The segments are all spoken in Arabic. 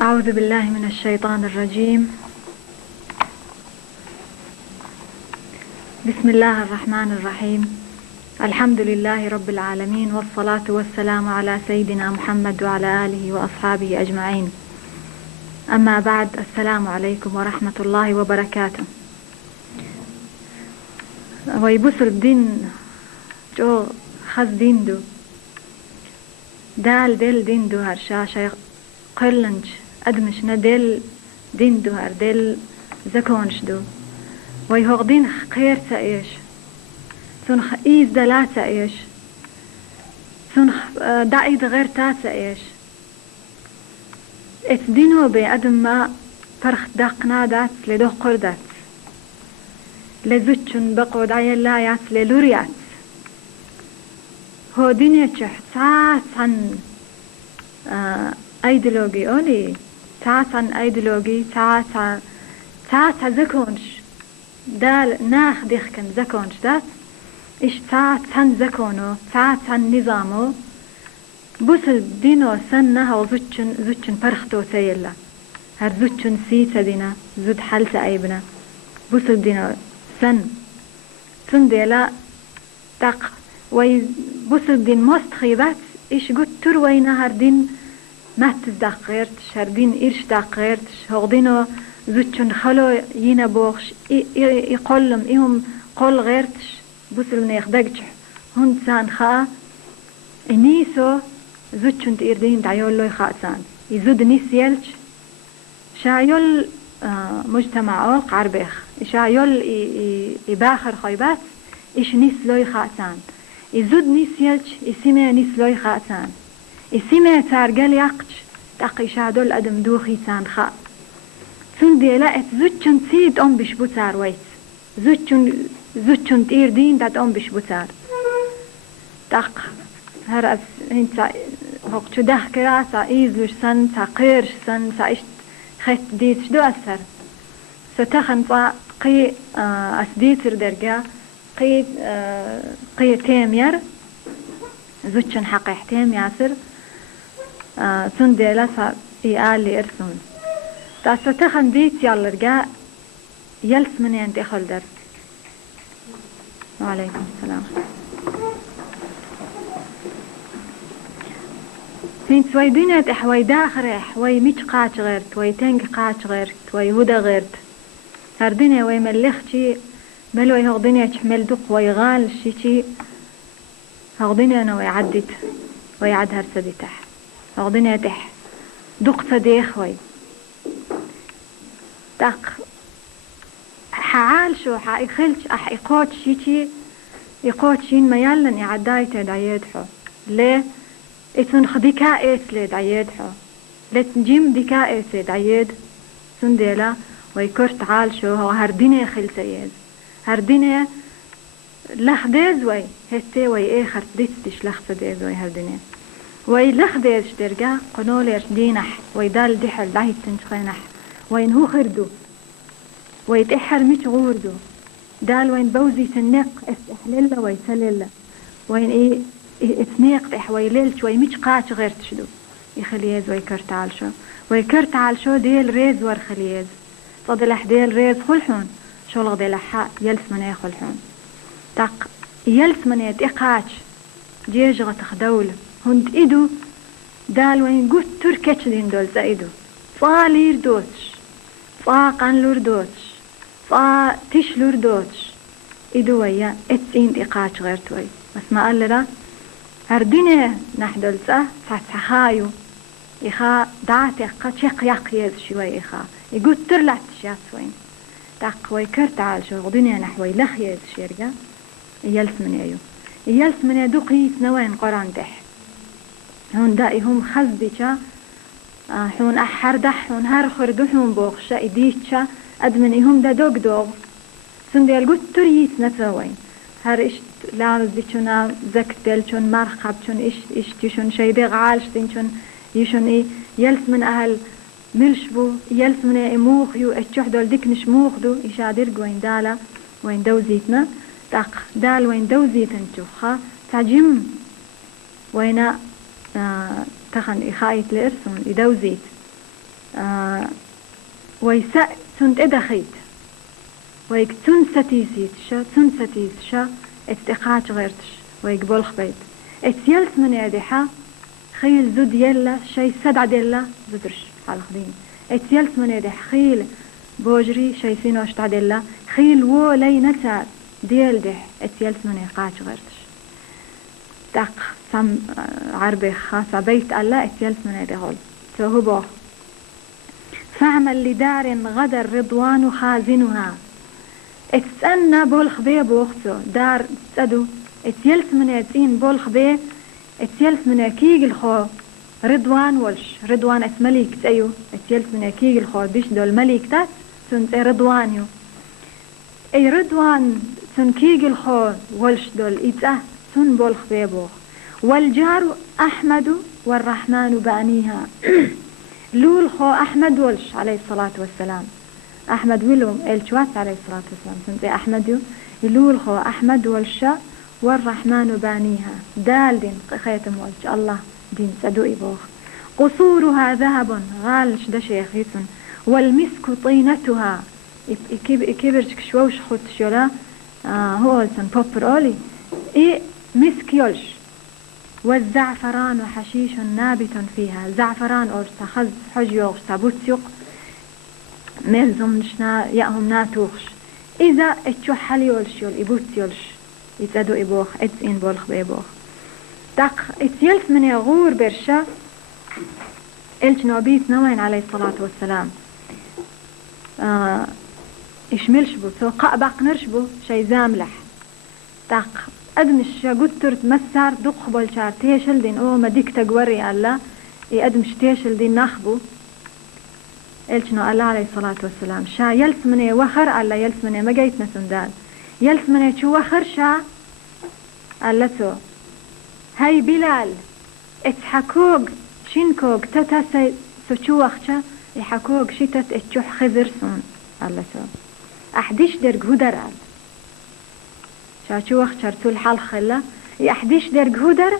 أعوذ بالله من الشيطان الرجيم. بسم الله الرحمن الرحيم. الحمد لله رب العالمين، والصلاة والسلام على سيدنا محمد وعلى آله وأصحابه أجمعين. أما بعد، السلام عليكم ورحمة الله وبركاته. ويبصر الدين جو خز دين دو دال دل دين دو هرشاشة قلنج أدمش ندل دين دو هر دل زكونش دو ويهغدين خير تأيش سنخ إيز دلا تأيش سنخ دايد غير تأيش اتدينو بأدم ما فرخ داقنا دات لدو قردات لزوتشن بقود عيلا يات للوريات هو دنيا تشح ساعة عن ايديولوجي اولي ساعة عن ايديولوجي ساعة زكونش دال ناخ ديخكن زكونش دات إيش ساعة عن زكونو ساعة عن نظامو بوس دينو سنة وزوتشن فرختو سيلا هر زوتشن سيتا دينا زود حالة ايبنا بوس دينو سن ديلا داق وي بوس دين موست خيبات إيش قد تروينا هر دين ما تزدقيرتش هر دين إيرش دقيرتش هغدينو زوتشن خلو ينا بوخش يقولم إيهم قول غيرتش بوسل نيخدقش هون سان خا إنيسو زوتشن تيردين دعيول لوي خاصان يزود نيس يلش شايول مجتمع أوق عربيخ شايول يباخر خيبات إيش نيس لوي خاصان يزود نيس يلش يسمع نيس لوي خاصان يسمع تارجل يقش تقي شادول أدم دوخي سان خا سندي لقت زوتشن تسيد أم بشبوتار ويت زوتشن تيردين دات أم بشبوتار تق هرأس انت هقشو ده كراسة إيزلوش سن تقيرش سن سايشت خيت ديت شدو أثر ستخن قي أسديتر درجة قي تيمير زوتشن حقيح تيم ياسر سندي لسا إيالي إرسون تاستخن ديت يلا رجاء يلس من ينتخل درس. وعليكم السلام. هين سوي دينة إحوي داخر إحوي ميش قاش غيرت وي تنج قاش غيرت وي هدا غيرت هر دينة وي ملخشي ملوي هغ دينة تحمل دق وي غال شي هغ دينة أنا وي عدت وي عد هر سدي تح هغ دينة تح دق صديخ وي دق حعال شو حيخلش يقوت شيء يقوت شين ما يلن يعداي تدعيدحو ليه اسن خديكا اس لدعيدحو لتنجيم ديكا اس دعيد سنديلا ويكرت عال شو هو هردينه خلسيز هردينه لخديز وي هتي وي ايه خرتديتش لخديز وي هردينه وي لخديز ترجع قنوليش دينح وي دال دحل دعيت تنشخينح وين هو خردو ويتحر مش غوردو دال وين بوزي سنق استحلله ويسلله وين ايه اتنيق تحوي ليلش وي مش قاش غير تشدو يخليز ويكرت عالشو ويكرت عالشو ديل ريز ور خليز صدلح ديل ريز خلحون شولغ ديل حق يلس من يخلحون تق يلس من يتقاش جيجغة تخدول هند ايدو دال وين قوت تركتش دين دول زايدو صالير دوتش قان لور دوتش تش لور دوتش إدو ويا اتسين إقاش غير توي بس ما قال لها هردينه نحدل سا فتحايو إخا دعتي قشق يقيز شوي إخا يقول ترلع تشيات وين تقوي كرت على شو غدينه نحوي لخيز شيرجا يلس من أيو يلس من يدو قيس نوين قران دح هون دائهم خزدشا حون أحر دح حون هر خردو حون بوخشا إديتشا أدمنيهم دا دوغ سنديل قد تريس نتوين هر إشت لارز ديشونا زك دلشون مرخب شون إش تيشون شيدي غالشتين شون يشون إيه يلس من أهل ملشبو يلس من إموخ يو اتشوح دول ديكنش موخ دو إشادير وين دالا وين دوزيتنا تاق دال وين دوزيتن شوخا تعجم وين تخن إخايت لإرسون إدوزيت ويسأ تند إدخيت ويك تنستيسيت شا اتقاج غيرتش ويك بولخ بيت اتيلت من يديها خيل زود يلا شي سدع ديلا زدرش على خدين اتيلت من يديها خيل بوجري شي سينوش تعديلا خيل وو لي نتا ديل ديح اتيلت من يقاج غيرتش دق سم عربي خاصة بيت الله اتيلت من يدي غول سوهو بوخ فاعمل لدار غدر رضوان خازنها اتسألنا بولخ بيه بوختو دار تسأدو اتيلت من يتين بولخ بيه اتيلت من يكيق الخو رضوان ولش رضوان اسمليك تأيو اتيلت من يكيق الخو بيش دول مليك تات سنت رضوانيو اي رضوان سن كيق الخو ولش دول اتأه سن بولخ بيه بوخ والجار أحمد والرحمن بانيها لول خو أحمد ولش عليه الصلاة والسلام أحمد ولهم الجوات عليه الصلاة والسلام سنتي أحمد لول خو أحمد والشا والرحمن بانيها دال دين خيتم والش الله دين سدوئي بوخ قصورها ذهب غالش ده شيخيسن والمسك طينتها كبرش شوش خط شولا هو سن بوبر أولي مسك يلش والزعفران حشيش نابت فيها زعفران أورسا خز حجيوغش تابوتيوق ملزم نشنا يأهم ناتوخش إذا اتشوح ليولش يول إبوتيولش يتأدو إبوخ إتسين بولخ بإبوخ دق إتيلت من يغور برشا إلش نوبيت نوين عليه الصلاة والسلام إشملش بو سو قأبق نرشبو شي زاملح دق أدمش قدتر تمسار دق بولشار تيشل دين أو مديك تقوري ألا أدمش تيشل دين نخبو إلشنو الله عليه الصلاة والسلام شا يلس مني وخر ألا يلس مني ما جيتنا سندال يلس مني شو وخر شا ألا سو هاي بلال اتحكوك شينكوك تتا سو شو وخشا يحكوك شتت اتشوح خزرسون ألا سو أحديش درق هدر أل شو وخشر تول حال خلا يحديش درق هدر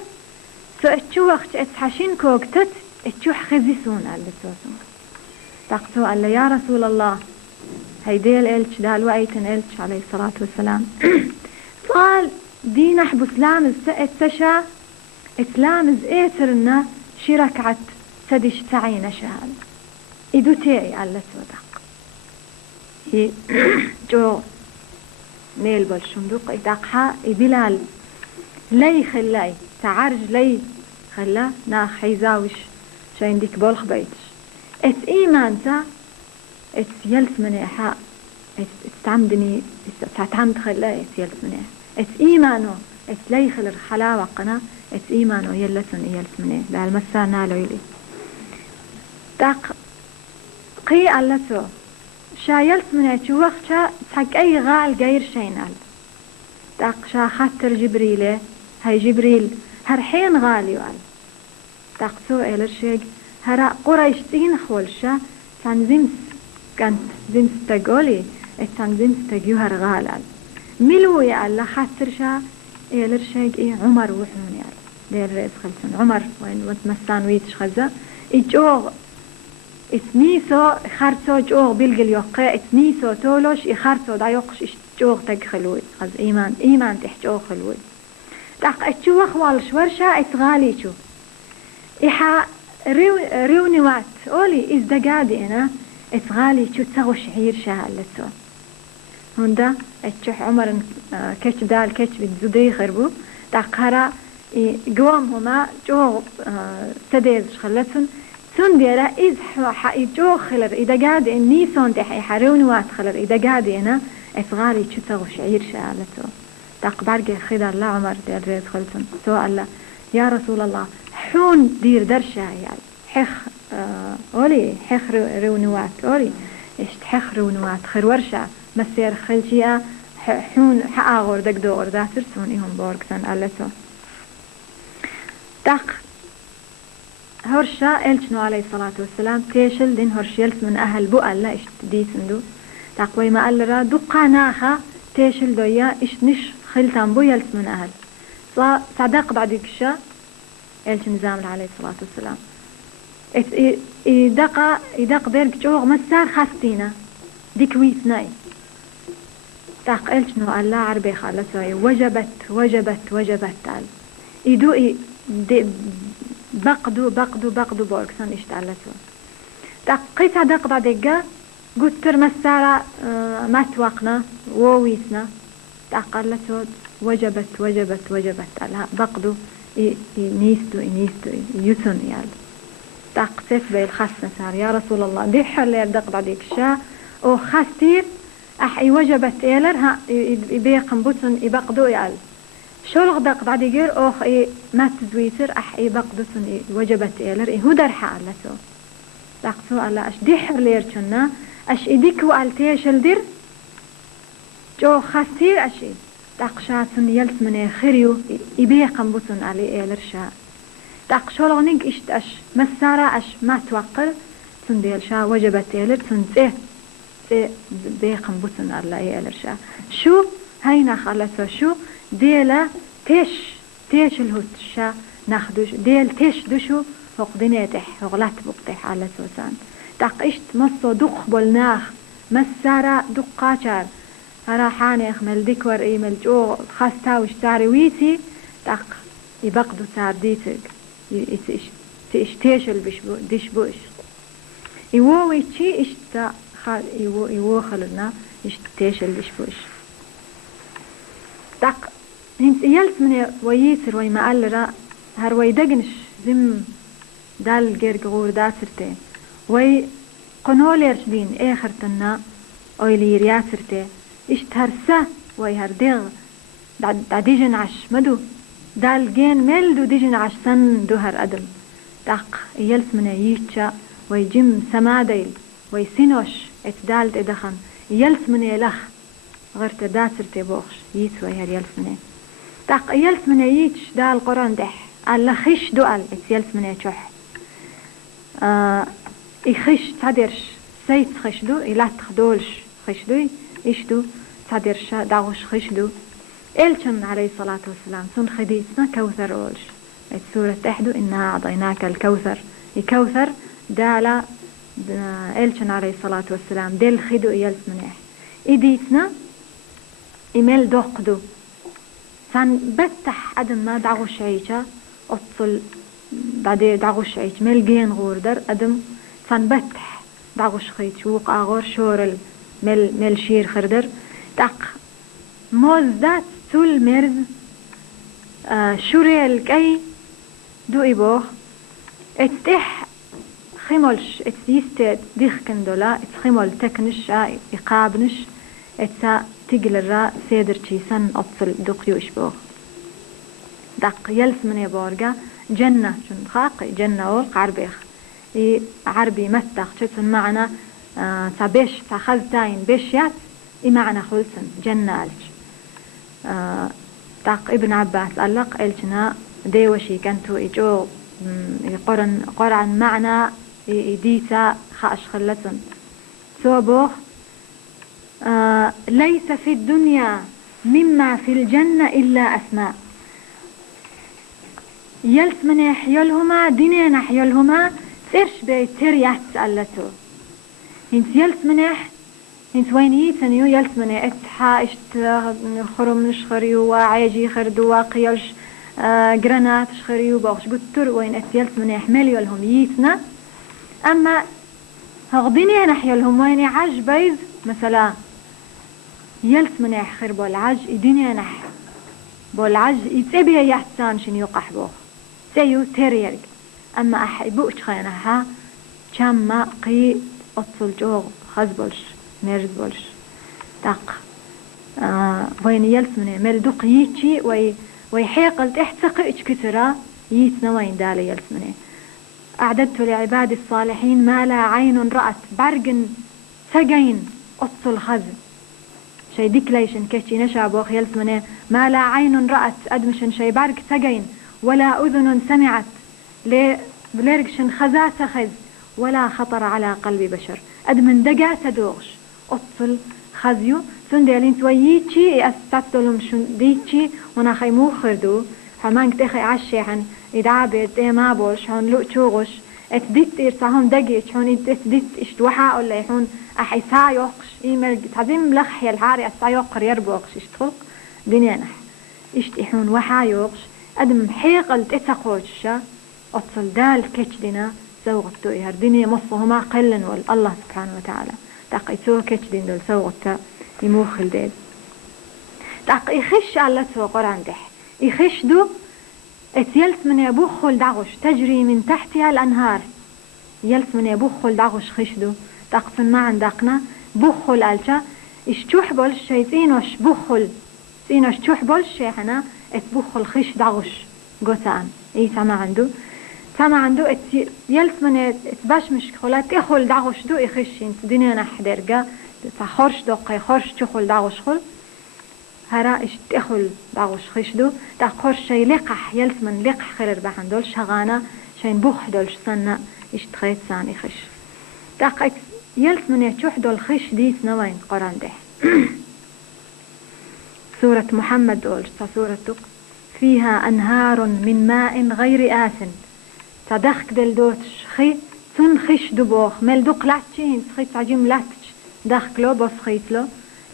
سو اتشو وخش اتحشينكوك تت اتشوح خزيسون ألا سو تقصوا ألا يا رسول الله هيدي الإلش دال وأيتن إلش عليه الصلاة والسلام قال دين أحبو سلام السشا إسلام إيترنا شركعت سدش تعين شهاد إدو تيعي ألا سودق جو ميل بالشندوق إدقها إبلال لي خلاي تعرج لي خلا ناخ حيزاوش شاين ديك بولخ بيتش ات إيمانتا ات يلس منيحا ات تعمدني تعمد خلا ات يلس منيح ات إيمانو ات ليخل الحلاوة قنا ات إيمانو يلسن يلس منيح دا المسا نالو يلي داق قي ألسو شا يلس منيح شو وقت تحق أي غال غير شينال داق شا خاطر جبريل هاي جبريل هرحين غالي وال داق سو إلرشيق هرا قريش تين خولشا تنزيمس كانت زيمس تقولي التنزيمس تجيو هرغالال ملو يا الله خاطر شا إلرشيق إيه عمر وحنون يال دير رئيس خلصن عمر وين وتمسان ويتش خزا إجوغ إثنيسو خارسو جوغ بيلقل يوقع إثنيسو تولوش إخارسو دا يوقش جوغ تقخلوي خز إيمان تحجوغ خلوي داق اتشوخ والش ورشا اتغالي شو إحا ريونيوات أولي إزدقادي أنا اتغالي شو تسغو شعير شهالتو هندا اتشوح عمر كيش دال كيش بتزودي خربو داقهرا قوام هما جو تديز خلتون سون ديرا إز حقي جو خلر إذا قادي إني سون تحي حريونيوات خلر إذا قادي أنا اتغالي شو تسغو شعير شهالتو داق بارقي خدار لا عمر دير ريز خلتون سؤال لا يا رسول الله حون دير درشا يعني حخ أولي حخ رونوات أولي إشت حخ رونوات خير ورشا مسير خلشيا حون حاغور دك دور داتر سونيهم بوركسن ألسو داق هرشا إلشنو عليه الصلاة والسلام تيشل دين هرش يلس من أهل بو ألا إشت ديسندو داق ويما ألرا دقا ناخا تيشل دويا إشت نش خلتان بو يلس من أهل صدق بعد كشا إلش نزامل عليه الصلاة والسلام يدق بيرك جوغ مسار خاستينا ديك ويسناي تاق شنو الله عربي خالصاي وجبت تال يدو بقدو بوركسان اشتعلتو تاق قيتا دق دقا قلتر مسارة ما توقنا وويسنا تاق قالتو وجبت تال بقدو نيستو يسن يال تاق سيف بي الخاصة صار يا رسول الله دي حل يردق ديك شا او خاستير احي وجبت ايلر ها يبيقن بوتن يبقدو يال شو دق ديجير اوخ ما تزويتر احي بقدوتن وجبت ايلر هو درحا لتو تاقسو على اش دي حر ليرچنا اش ايديكو التيش الدير جو خاستير اشي تاقشاتن يلس من خيريو يبيقن بوتن علي ايلر شا تاق شولغنيك اشت اش مسارة اش ما توقر تنديل شا وجبت ايلر تنسيه بيقن بوتن الله ايلر شا شو هينا خلصو شو ديلا تيش الهوت شا ناخدوش ديل تيش دوشو فقدنيتح غلط بقتح على سوسان تاق اشت مصو دق بولناخ مسارة دقاتشار هرا حانيخ مل ديكور اي مل جو خاستاوش تاري ويتي تاق يبقدو تار ديتك تيشل ديش بوش يووي تشي اشتا يوو خلنا تيشل ديش بوش تاق هنس يلس من ويسر وي مقلرا هر وي دقنش زم دال جيرق غور داسرتي وي قنوليرش دين اخرتنا اويلي رياسرتي اشت هرسا وي هر ديغ ديجن عش مدو دال جين ملدو ديجن عش سن دو هر ادم تاق يلس من ييتشا وي جم سماديل وي سينوش اتدالت ادخن يلس من يلخ غرت داسرتي بوخش ييت وي هر يلس من تاق يلس من ييتش دال قران دح الله خش دوال اتيلس من يتشح يخش تادرش سيت خشدو إلا تخدولش خشدو إشدو تادرش داوش خشدو إلشن عليه الصلاة والسلام سن خديتنا كوثر أولش السورة تحدو إنا أعطيناك الكوثر الكوثر دالا إلشن عليه الصلاة والسلام ديل خدو إيلس منيح إديتنا إميل دوقدو سن بتح أدم ما داوش عيشا أتصل بعدين داغوش عيش ملجين غوردر أدم تنبتح داغوش خيت وقع غور شورل مل شير خردر تاق موز ذات سول مرز شوريل كي دو إبوه اتح خمولش اتيست ديخ كندولا اتخمول تكنش إقابنش اتسا تقل الراء سيدر تشيسن أتصل دقيوش بوه دق يلس من يبورغا جنة شن خاقي جنة ورق عربيخ عربي متخ شتن معنا تبيش تخزتين بيشيات معنى خلصن جنة ألش دق ابن عباس ألق إلشنا ديوشي كنتو إجو قرن معنى إديتا خاش خلصن سوبوخ ليس في الدنيا مما في الجنة إلا أسماء يلس من يحيلهما دينين يحيلهما سيرش بيتر يتسألتو هنس يلس منح هنس وينيتن يلس من اتحا اشت خرم نشخريو وعيجي خردو واقيلش جرانات شخريو باوش قلتر وين ات يلس من يحمليو لهم يتنا اما هغدينين يحيلهم وين عج بيز مثلا يلس من يحخر بالعج دينين بالعج يتبيه يحسان شن يقح بوخ سيو تريرك أما أحبوش خينها كم ما قي أتصل جوغ خزبولش مرزبولش تاق وين يلس من ملدق يتشي ويحيقل تحت سقيش كترا يتنا وين دالي يلس منه أعددت لعباد الصالحين ما لا عين رأت برقن سقين أتصل خزب شي ديكليشن كشي نشابوخ يلس منه ما لا عين رأت أدمشن شي برق سقين ولا أذن سمعت ليرقشن خزاس خز ولا خطر على قلب بشر أدمن دقا سدوغش أطل خزيو سندالين توييتشي أستطلم شن ديتشي ونا خيمو خردو حمانك تخي عشي حن إدعابت ما بوش حن لو تشوغش اتديت إرساهم دقيش حون اتديت اشتوحا ولا يحون أحيسا يوقش إيمال تعظيم لخ العاري أسا يوقر يربوقش اشتخلق دنيا نح اشتحون وحا يوقش أدم حيقل تتقوشا أتصل دال كتشدنا سوغتو إهر دنيا مصهما قلن والله سبحانه وتعالى تاقيتو كتشدين دول سوغتا يموخل ديد تاق يخش على سو قرآن دح يخش دو اتيلس من يبوخل دعوش تجري من تحتها الأنهار يلس من يبوخل دعوش خش دو تاقصن ما عندقنا بوخل ألشا اشتوح بولش يتينوش بوخل تينوش تشوح بولش حنا اتبوخل خش دعوش قوتان اي تما عنده يلس من اتباش مش خلات اخل دعوش دو يخش انت دنيا نحدرقا تخرش دقي خرش تخل دعوش خل هرا اش تخل دعوش خش دو تخرش شي لقح يلس من لقح خلر بحن دول شغانا شين بوخ دولش سنة اش تخيط سان يخش تاقيت يلس من يتشوح دول خش ديس نوين قران ده سورة محمد دولش سورة فيها أنهار من ماء غير آسن تدخك دل دوتش خي تن خش دبوخ مل دوق لاتشين خي تعجم لاتش دخكلو بس خيتلو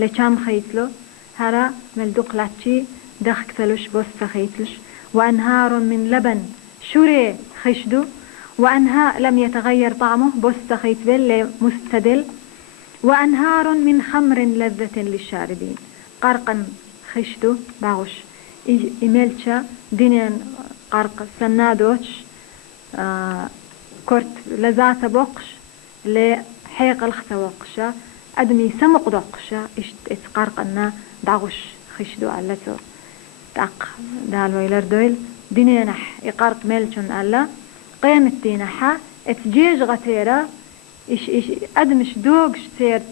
لچام خيتلو هرا مل دوق لاتشي دخكتلوش بس خيتلش وأنهار من لبن شوري خشدو وأنهار لم يتغير طعمه بس خيت بل مستدل وأنهار من خمر لذة للشاربين قرقا خشدو باغش إيميلشا دينين قرق سنادوش كرت لذات بوقش لحيق الخت وقشا أدمي سمق دقشا إسقارقنا دعوش خشدو علتو تاق دال ويلر دويل دينينح إقارق ميلشون ألا قيمت دينحا اتجيج غتيرا إش أدمش دوغش تير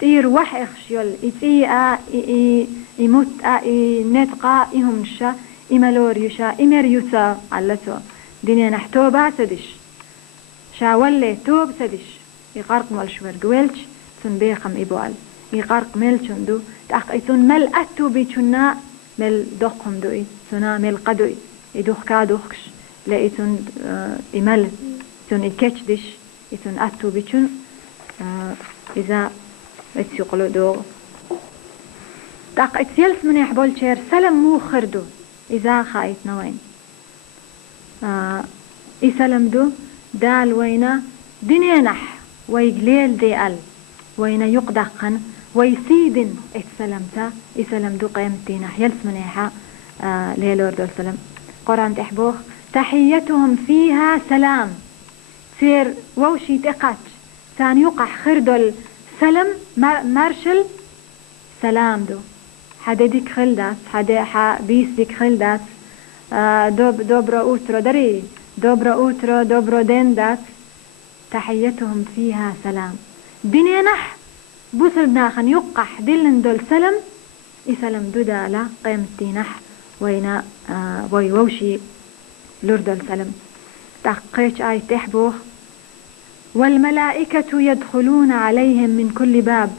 تير وح إخشيول يموت نتقا إهمشا إمالوريوشا إمريوتا علتو دنيا نحتوبة سدش شاولي توب سدش يقارق مالشور قويلش تن بيخم إبوال يقارق ميلشون دو تأقيتون مل أتو بيشنا مل دوقهم دوي سنا مل قدوي يدوخ كادوخش لأيتون إمال تن إكتش دش يتون أتو بيشن إذا اتسيقلو دو تأقيت يلس من يحبول شير سلم مو خردو إذا خايت نوين إسلام دو دال وينا دنيا نح ويقليل دي أل وينا يقدقن ويسيدن إسلامتا إسلام دو قيمتي نح يلس منيحا ليلور دول سلام قرآن تحبوخ تحيتهم فيها سلام سير ووشي تقاتش سان يقح خردول سلام مرشل سلام دو حدا ديك خلدات حدا بيس ديك خلدات دوبرا أوترو دري دوبرا أوترو دوبرا دندات تحيتهم فيها سلام دنيا نح بوسل ناخن يقح دلن دول سلم إسلم دودالا قيمتي نح وينا ويوشي لردل سلم تحقيش آي تحبوخ والملائكة يدخلون عليهم من كل باب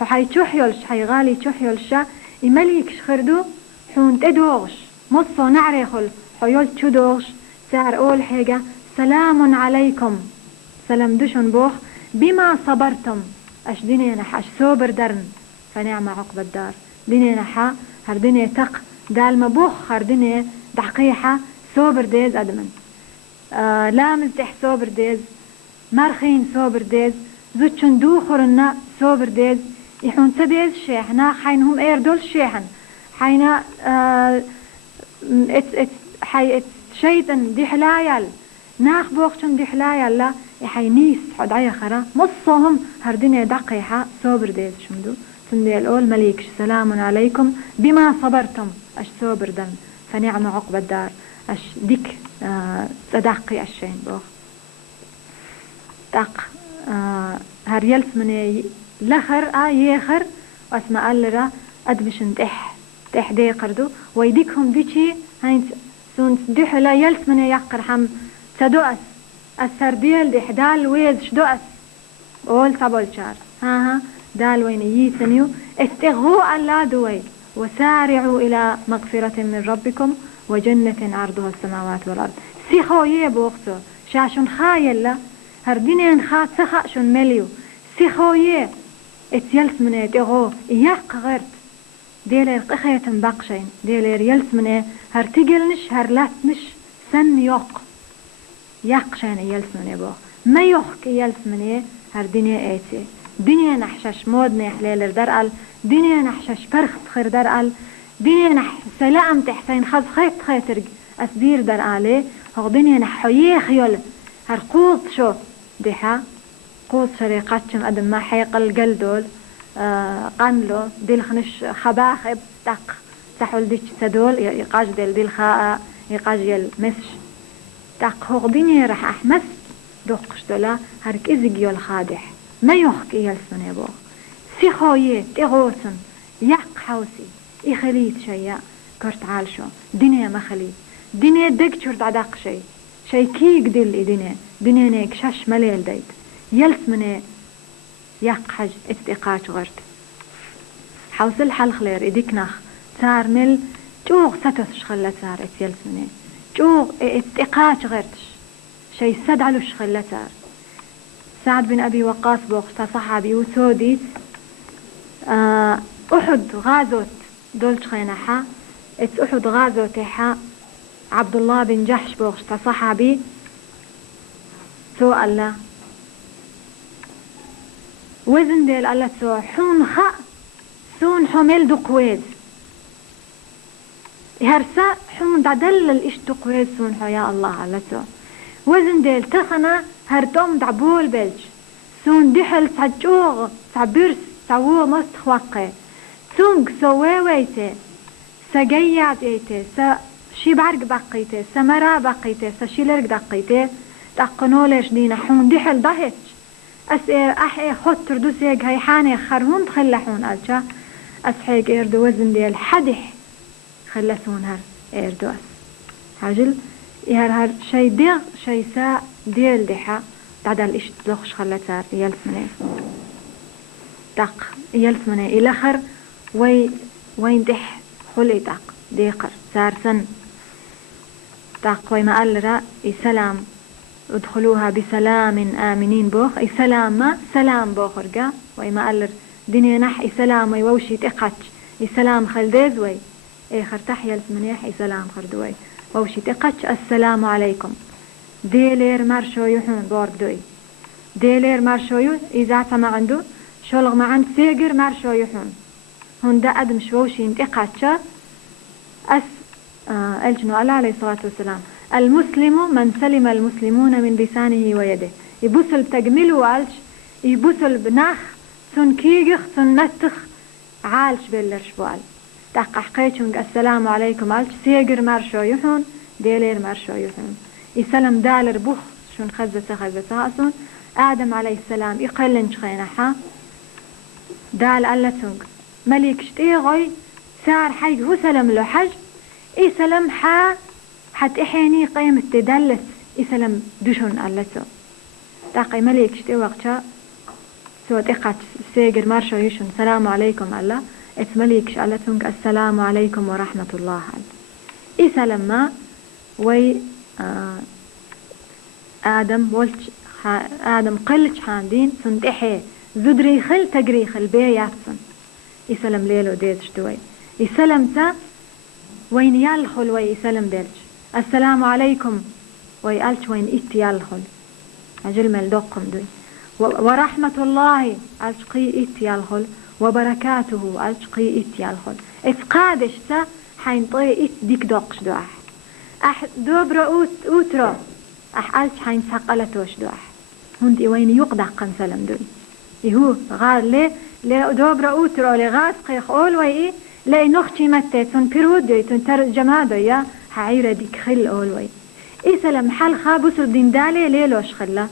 حي تشحيلش حي غالي تشحيلش يمليكش خردو حون تدوغش مصو نعريخل حيول تشدوغش سعر أول حاجة سلام عليكم سلام دوشن بوخ بما صبرتم أش ديني نحا أش صبر درن فنعم عقب الدار ديني نحا هر ديني تق دال مبوخ هر ديني دحقيحة صبر ديز أدمن لا مزدح صبر ديز مرخين صبر ديز زوتشن دوخرنا صبر ديز يحون تديز شيحنا حين هم ايردول شيحن حين حي شيطان دي حلايل ناخ بوخشن دي حلايل لا يحي نيس حد عيا خرا مصهم هردني دقيحة صبر ديز شمدو تندي الأول مليكش سلام عليكم بما صبرتم أش صبر دن فنعم عقب الدار أش ديك صدقي الشين بوخ دق هر يلس من لخر يخر واسمع اللرا أدبشن تح دي قردو ويديكهم ديشي هين سونت دحلا يلس من يقر حم تدوأس السرديل دي حدال ويز شدوأس أول تبول شار ها دال وين يسنيو استغوا الله دوي وسارعوا إلى مغفرة من ربكم وجنة عرضها السماوات والأرض سيخو يبوغتو شاشون خايلة هردينين خات سخاشون مليو سيخويه اتيلس منه تغو يق غرت ديلير قخيتن بقشين ديلير يلس منه هرتقلنش هرلاتنش سن يق يقشين يلس منه بو ما يوخك يلس منه هرديني ايتي دنيا نحشش مودني حليلر درقل دنيا نحشش برخ خير درقل دنيا نح سلام تحسين خز خيت خيترق أسدير درقالي هو دنيا نحويه خيول هرقوط شو ديحا قوط شريقاتشم أدم ما حيق القلدول قانلو ديل خنش خباخب تق تحول ديش تدول يقاج ديل خاء يقاج يل مسش تق هو دنيا رح أحمس دوقش دولا هرك إزق يول خادح ما يوخك يلسن يبوغ سيخويه تغوتن يق حوسي إخليت شيء كرت عالشو دنيا ما خليت دنيا دق شرط عداق شي كيك دل دنيا نيك شاش مليل ديد يلس مني يق حج اتقاش غرت حوصل حل خلير إديك نخ تار مل جوغ ستوش خلة تار اتيلس مني جوغ اتقاش غرتش شي سدعلوش خلة تار سعد بن أبي وقاص بوقتا صحابي وسوديت أحد غازوت دولش خينحا ات أحد غازوتها عبد الله بن جحش بوقتا صحابي سؤال لا وزن ديل الله سو حون خا سون حمل دقويز هرسا حون ددل الإش دقويز سون يا الله الله سو وزن ديل تخنا هردوم دعبول بلج سون دحل سجوغ سبرس سوو مستخوقه سونغ سوويته سجيات ايته شي بعرق بقيته سمرا بقيته سشيلرق دقيته تقنولش دينا حون دحل دهش أسئر أحي خطر دوسيق هاي حاني خرهون تخلحون ألشا أسحيق إردو وزن ديال حدح خلسون هر إردو أس هاجل هر شي ديغ شي سا ديال دحا تعدل إيش تلوخش خلتار يلسمني دق يلسمني إلاخر وين دح خلي دق ديقر سارسن دق ويما قال را سلام ادخلوها بسلام آمنين بوخ اي سلام ما سلام بوخرقا ويما قال دنيا نح اي سلام ويوشي تقاتش اي سلام خلديز وي اي خرتح يلسمنيح اي سلام خردوي ووشي تقاتش السلام عليكم ديلير مارشو يحون بورك دوي ديلير مارشو يو إذا ما عنده شلغ ما عند سيجر مارشو يحون هون دا أدم شووشي انتقاتشا الجنو الله عليه الصلاة والسلام المسلم من سلم المسلمون من لسانه ويده يبوسل تجملوا عالش يبوسل بناخ سن كيجخ سن نتخ عالش بلرش بوال دق حقيتشون السلام عليكم عالش سيجر مارشو يحون ديلير مارشو يحون يسلم دالر بوخ شون خزة أصون آدم عليه السلام يقلنش خينحا دال ألتونك مليك شتيغوي سار حيق هو سلم له حج اي سلم حت احياني قيمة تدلس اي سلم دوشون ألتو تاقي مليك شتي وقتا سوى تقات سيقر مارشو يشون سلام عليكم الله اس مليك شألتونك السلام عليكم ورحمة الله اي سلم ما وي آدم قلش حاندين سنتحي زدري خل تقري خل بياتسن يسلم ليلو ديتش دوي يسلم تا وين يالخل وي يسلم ديلش السلام عليكم وي قالش وين إت يالخل أجل ملدقم دوي ورحمة الله قالش قي إت يالخل وبركاته قالش قي إت يالخل إفقادش تا حين طي إت ديك دوقش دوح أح دوبرا أوترو قالش حين سقلتوش دوح هندي وين يقدح قن سلم دوي يهو غار لي دوبرا أوترو لغاز قيخ أول وي لي نخشي متى تن بيرودي تن ترجمة دويا حعيرة ديك خل أول وي إي سلم حال خابوس الدين دالي ليلوش خلا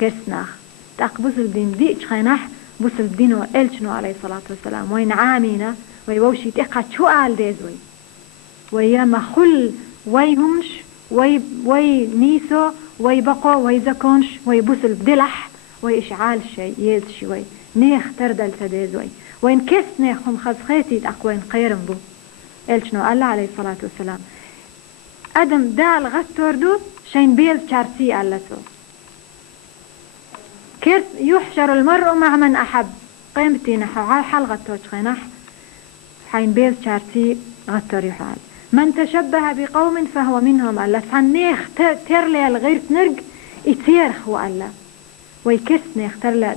كرسناخ تاق بوس الدين ديش خيناح بوس الدين وإلشنو عليه الصلاة والسلام وين عامينا ويوشي تقع شو قال ديزوي ويا مخل ويهمش وي نيسو وي بقو وي زكونش وي بوس البدلح وي إشعال شي يز شوي نيخ تردل تديزوي وين كس نيخهم خزخيتي تقوين قيرن بو إلشنو الله عليه الصلاة والسلام أدم دال غتوردو شين بيز شارتي ألتو كيف يحشر المرء مع من أحب قيمتي نحو حلقة توجخنح حين بيز شارتي غتر حال من تشبه بقوم فهو منهم ألا فنيخ ترلي الغير تنرق يتيرخ وألا ويكسنيخ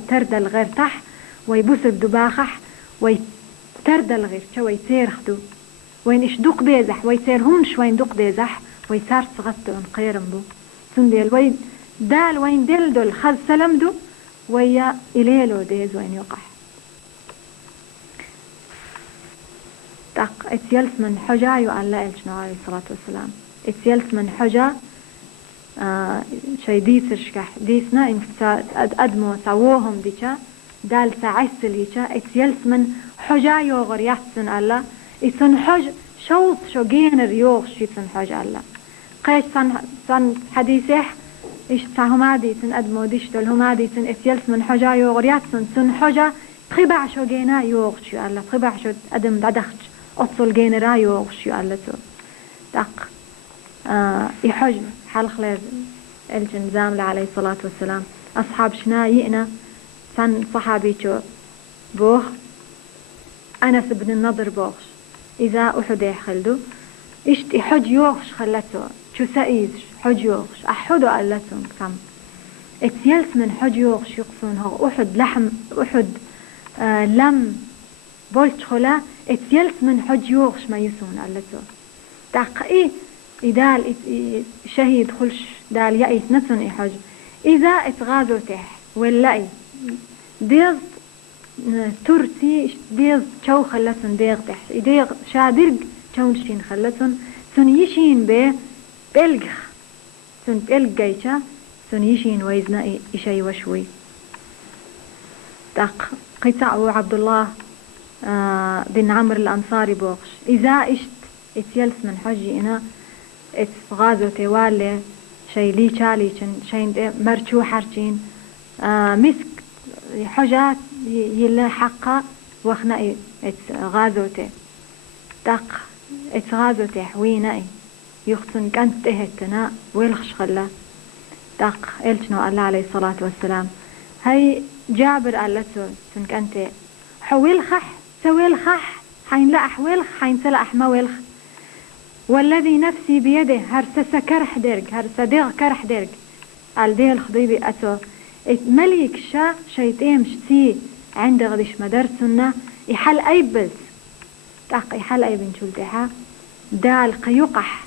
ترد الغير تح ويبوس بدباخح ويترد الغير شو يتيرخ دو وين إشدوق بيزح ويتيرهون شوين دوق بيزح ويسار صغطو انقيرم بو سنديل وين دال وين دل دول خذ سلم دو ويا إليلو ديز وين يقح تق اتيلس من حجا يؤلا إلجنا عليه الصلاة والسلام اتيلس من حجا شي ديسرشكح ديسنا إن أدمو سووهم ديشا دال سعسل هيشا اتيلس من حجا يوغر يحسن ألا إسن حج شوط شو جينر يوغ شيسن حج ألا قيش سن حديثه إيش تهمادي سن أدمو ديش دل همادي سن اتيلس من حجا يوغر يحسن سن حجا تخبع شو جينا يوغ شو ألا تخبع شو أدم ددخش أتصل جينرا يوغ شو ألا تو دق يحج حال خلال الجنزام عليه الصلاة والسلام أصحاب شنا يئنا سن صحابي شو بوخ أنس بن النضر بوخش إذا أحد يخلدو إشت يحج يوغش خلته شو سئيز حج يوغش أحدو ألتون كم اتيلس من حج يوغش يقصون هو أحد لحم أحد لم بولش خلا اتيلس من حج يوغش ما يسون ألتون دقائي إدال شهيد خلش دال يأيس نتون إحج إذا اتغازو تح واللأي ديز ترسي ديز شو خلتون ديغ تح ديغ شادرق شونشين خلتون سن يشين بلغ سن بلغ جيشا سن يشين ويزنا إشي وشوي دق قطعو عبد الله بن عمرو الأنصاري بوغش إذا اشت اتيلس من حجي إنا اتغازو تيوالي شي لي شاليشن شين مرشو حرشين مسك حجات يلا حقا وخنا اتغازو تي دق اتغازو تحوينا يختن كانت تهتنا ويلخش خلا دق إلشنو الله عليه الصلاة والسلام هاي جابر ألتو سن كانت حويلخح سويلخح حين لا أحويلخ حين سلا أحما ويلخ والذي نفسي بيده هرسس كرح درج هرس ديغ كرح درج الديل خضيبي أتو مليك شا شيتيم شتي عند غديش مدرسنا يحل أي بلس تاق يحل أي بنشولتها دال قيقح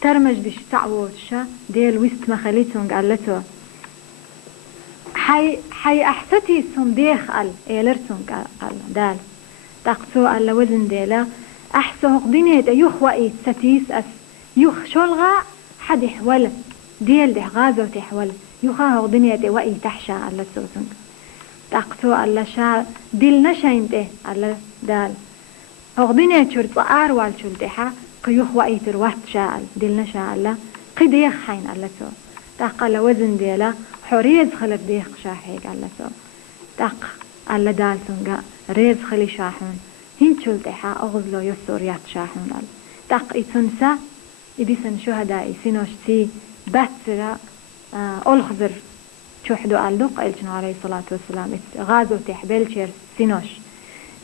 ترمج ديش تعوشا ديل ويست مخليتون قالتو حي أحستي صنديخ قال إيلرتون قال دال تاقتو قال وزن ديلا أحسه قدينيت يخوئي ستيس أس يخ شلغا حد يحول ديل ده غازو تحول يخا قدينيت وئي تحشا قال سوتون تاقتو قال شا ديل نشاين ده قال دال أغدينيت شرط أروال شلتها قيوخ وئي تروات شاء ديل نشا قال قديخ حين قال سو تاقل وزن ديلا حريز خلف ديخ شاحيق قال سو تاق قال دال سنقا ريز خلي شاحون هين شلتها أغزلو يسوريات شاحون قال تاق إتنسا إديسن شهداء سينوشتي باتسرا ألخزر شوحدو ألدوق إلجنو عليه الصلاة والسلام غازو تحبيل شير سينوش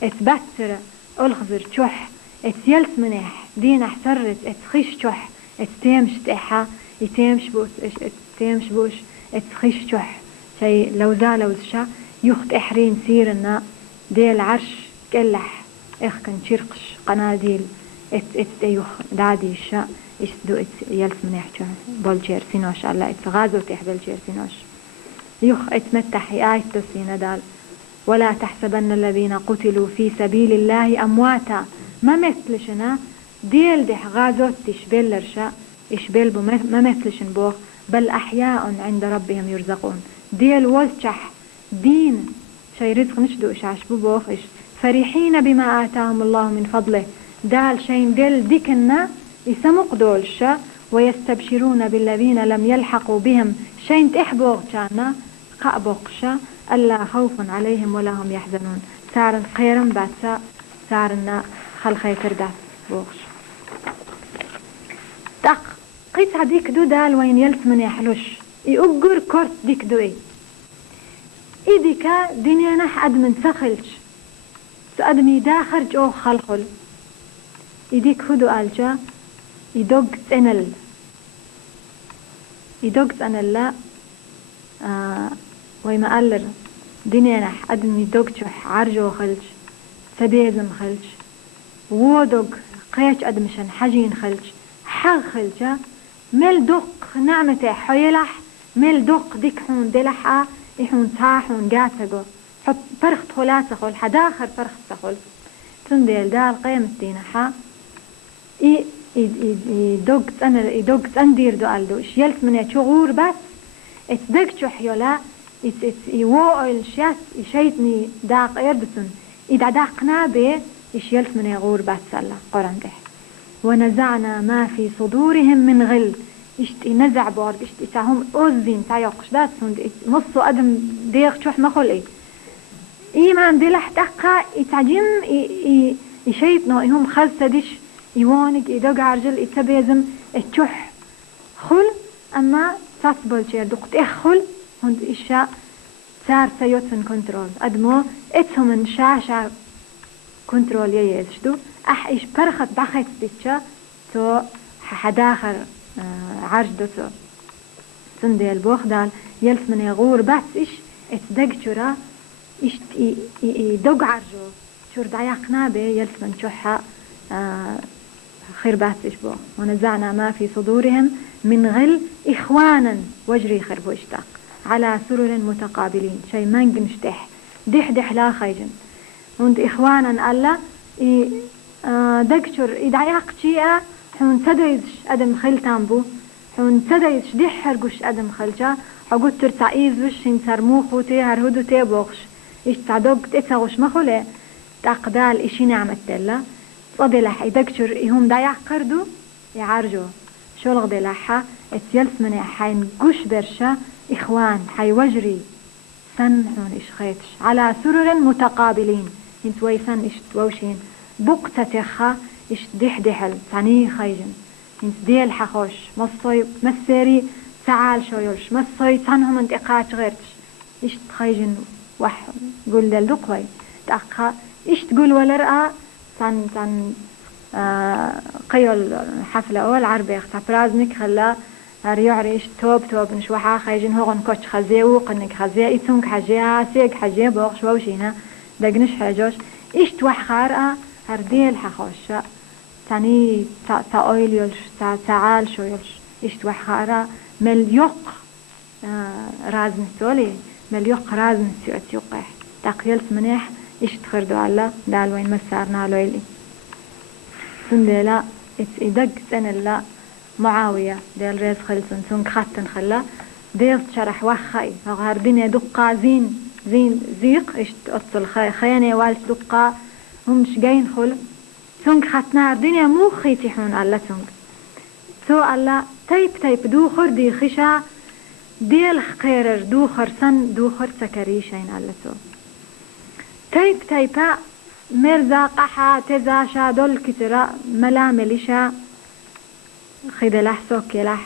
اتباتسرا ألخزر شوح اتيلس منيح دين احسرت اتخيش شوح اتتيمش تحا يتيمش بوش اتتيمش بوش اتخيش شوح شي لو زالو زشا يخت احرين سيرنا ديل عرش كلح اخ كان شرقش قناديل ات يخ دادي الشا اشدو ات يلس منيح شوح بولجير سينوش الله اتغازو تحبل جير سينوش يخ اتمتح آيت تسينا دال ولا تحسبن الذين قتلوا في سبيل الله أمواتا ما مثلشنا ديل ده غازوت تشبيل رشا إشبيل بو ما مثلشن بوخ بل أحياء عند ربهم يرزقون ديل وزشح دين شي رزق نشدو إشعش بوخ إش فرحين بما آتاهم الله من فضله دال شين ديل ديكنا يسمق دولشا ويستبشرون بالذين لم يلحقوا بهم شين تحبوغ جانا قابوغشا ألا خوف عليهم ولا هم يحزنون سارن قيرم باتسا سارنا خلخي كردات بوغش دق قيس هديك دو دال وين يلس من يحلوش يأجر كورت ديك دوي إيديكا دنيا نح أدمن سخلش سأدمي داخرج أو خلخل إيديك هدو ألجا يدوغ تنل لا ويما ألر دنيا نح أدمي يدوغ شح عرجو خلش سبيزم خلش وودوغ قيش أدمشن حجين خلش حغ خلجا مل دق نعمته حيلح مل دق ديك حون دلحا يحون تاحون قاسقو حب فرخت خلاسخل حداخر فرخت سخل تنديل دال قيمة دينحا يدوق تندير دو ألدو إش يلس من يتشغور بس اتدق شحيولا يوائل شاس يشيتني داق إردسن إذا داقنا به إش يلس من يغور بس الله قرن ده ونزعنا ما في صدورهم من غل إشت نزع بارد إشت تاهم أوزين تايقش دات سند مصو أدم ديغ شح مخل إيمان دي لحتقا يتعجم يشيطنا إهم خلصدش يوانك إدوغ عرجل إتبيزم اتشح خل أما تصبل شير دقت إخل هند إشاء صار سيوتن كنترول أدمو إتهم من شاشة كنترول ييزشدو إش برخت بخت ديتشا تو حداخر عرجدو تو تندي البوخ دال يلس من يغور بس إش اتدق شرا إش يدوغ عرجو شور دعيقنا بي يلس من شحا خير بس إش بوخ ونزعنا ما في صدورهم من غل إخوانا وجري خربو اشتاق على سرر متقابلين شي منج نشتح دح لا خيجن وند إخوانا ألا دكتور إدعيق شيئا حون تدايش أدم خل تامبو حون تدايش دح هرقوش أدم خلجا حقود ترتعيز وش انتر موخو تي هرهدو تي بوغش إش تعدوق تتغوش مخولي تقدال إشي نعمت دلا صدلح دكتور إهم دعيق قردو يعرجو شولغ دلحا اتيلس من حين قوش برشا إخوان حي وجري سن حون إش خيتش على سرر متقابلين انت ويسن إش تووشين بقتتخا إش دحل تعني خيجن انت ديل حخوش مصوي مسيري سعال شويلش مصوي تنهم انتقاش غيرتش إش تخيجن وح قول للدقوي تأخا إش تقول ولرأى تن قيل حفلة أول عربي اختبرازنك خلا ريعري إيش توب نشوحا خيجن هون كوش خزيو قنك خزيا إتسونك حاجيا سيق حاجيا بوغش ووشينا دقنش حاجوش إيش توح خارقة هرديل حخوش تاني تاويل يلش تعال شو يلش إيش توح خارقة مليوق رازن سولي مليوق رازن سيوت يقح تقيلت منيح إيش تخردو على دال وين مسارنا لويلي سندلا إدق سن الله معاوية ديال ريز خلصن سنك خاتن خلا ديل شرح وخاي غاردين دقا زين زيق إيش تقصل خياني والش دقا هم شجين خل سنك خاتنا الدنيا مو خيتحون الله سنك سو الله تيب دوخر دي خشا ديل خيرر دوخر سن دوخر سكريشين الله سو تيبا مرزا قحا تزاشا دول كترا ملاملشا خيدلح سوكيلح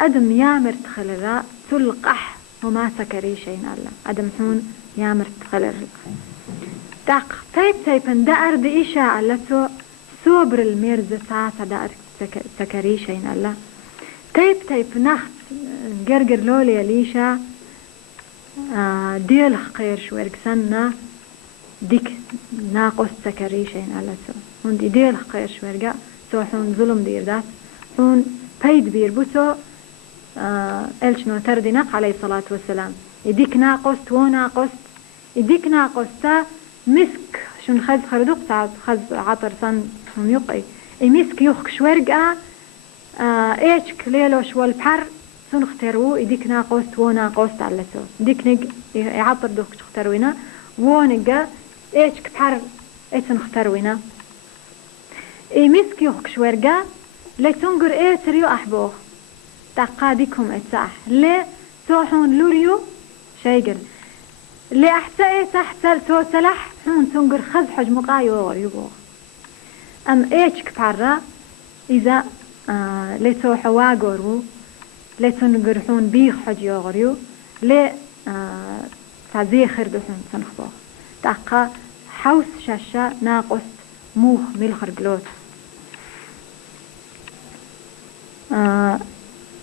أدم يامر تخلرا تلقح وما سكريشين الله أدم حون يامر تخلر تاق تيب دار دي إشاء الله سو صبر المرزا ساسا دار سكريشين الله تيب نخت جرجر لولي ليشا ديل خير شويرك سنة ديك ناقص سكريشين على سو هون ديل خير شويرك سو حون ظلم دير دات حون بيد بير بوسو إلشنو تردناق عليه الصلاة والسلام يديك ناقص يديك ناقص تا مسك شون خز خردوق خز عطر سن هم يقي مسك يخك شويرك ايشك ليلوش والبحر سن اختاروا يديك ناقص وناقص على سو ديك نج يعطر دوك اختاروينا ونجا ايش كبحر ايش نختاروينا مسك يخك شويرجا لا تنقر ايه تريو احبوه تقاديكم اتساح لا توحون لوريو شيقر لا احسا ايه تحسل تو سلح حون تنقر خز حجمك ايو يبوه ام ايش كبحر إذا لتو حواغورو لتو نقرحون بيخ حج يغريو ل تعزيخر دحون سنخبوخ تاقا حوس شاشا ناقص موخ ملخر قلوت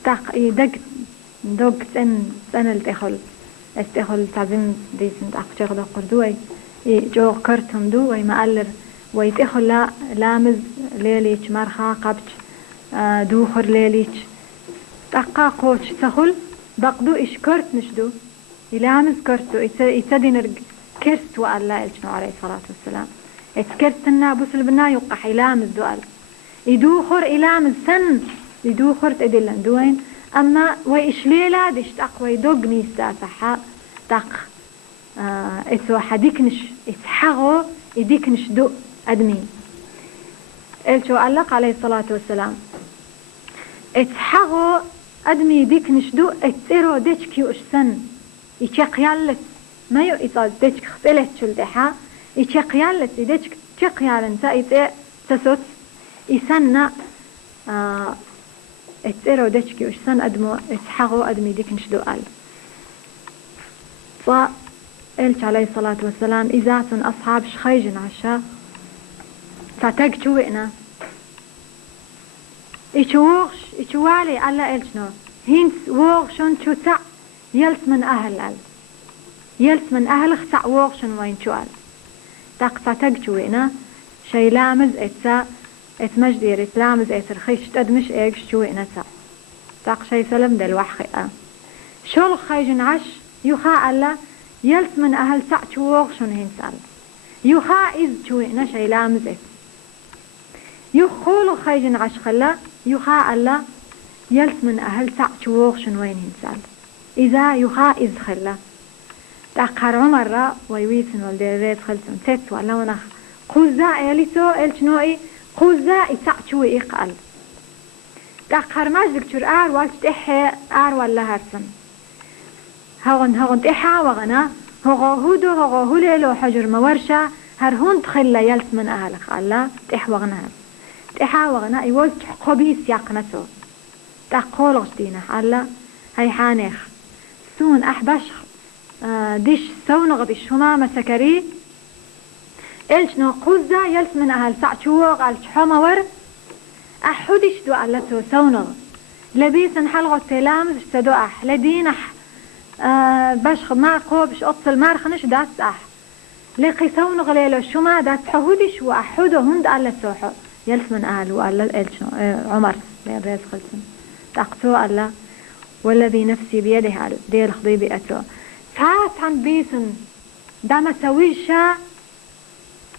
تاق دوق سن استخل تعزم ديسن تاق جغدا قردوي جو كرتم دو وي مألر ويتخل لا لامز ليليش مرخا قبش دوخر ليليش تاقا قوش تخل بقدو إش كرت نشدو يلامز كرتو يتدينرق كرت وألا إلشنو عليه الصلاة والسلام اتكرتنا بوسل بنا يقح يلامز دوال يدوخر يلامز سن يدوخر تدلن دوين أما وإش ليلة ديش تقوى يدوق ميستا صحا تق اتسو حديكنش اتحغو يديكنش دو أدمين إلشو ألق عليه الصلاة والسلام اتحغو أدمي ديكنش دو اتسيرو ديشكيو إشسن يشيق يالت ما يو إطال ديشك خطلت شلدحا يشيق يالت ديشك تشيق يالن سايت تسوت يسنى اتسيرو ديشكيو إشسن أدمو اتحغو أدمي ديكنش دو أل فإلش عليه الصلاة والسلام إذا سن أصحاب شخيجن عشا تاتق شوئنا إيشوغش إيشوالي ألا إلشنو هينس ووغشون شو تع يلس من أهل أل يلس من أهل خسع ووغشون وين شو أل تاق تاتق شوئنا شي لامز إتسا إتمجدير إتلامز إترخيش تدمش إيش شوئنا تاق شي سلم دل وحخي شول خيجن عش يخا ألا يلس من أهل سع شو ووغشون هينس أل يخا إذ شوئنا شي لامز إت يخول خيجن عش خلا يخا ألا يلس من أهل سع شووغشن وين هنسال إذا يخا إذ خلا تأقر عمر ويويسن والديريت خلسن تت ولا ونخ خوزا يليسو إلشنوئي خوزا إسع شوئي قال تأقر ماجدك شر والش تحي ولا هرسن هغن تحا وغنا هغو هوليلو حجر مورشا هرهون تخلا يلس من أهل خلا تح وغنا تحاوغنا يوز خبيث يقنسو تقولغش دينا حالا هاي حانيخ سون أحبش ديش سونغ ديش هما مسكري إلش نقوزا يلس من أهل سعشوغ ألش حمور أحودش دو ألتو سونغ لبيس نحلغو التلامز سدو أح لدينح بشخ معقو بش أطل مارخنش داس أح لقي سونغ ليلو شما داس حهودش وأحودو هند ألتو حو يلس من أهل وألا إلشنو عمر ليريز خلصن تقتو ألا والذي نفسي بيده دير خضيبي أتو ساعات عن بيسن دام سويشا